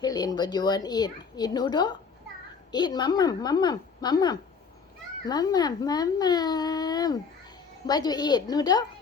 Helen, what you want eat? Eat noodle? Eat mum. What you eat? Noodle?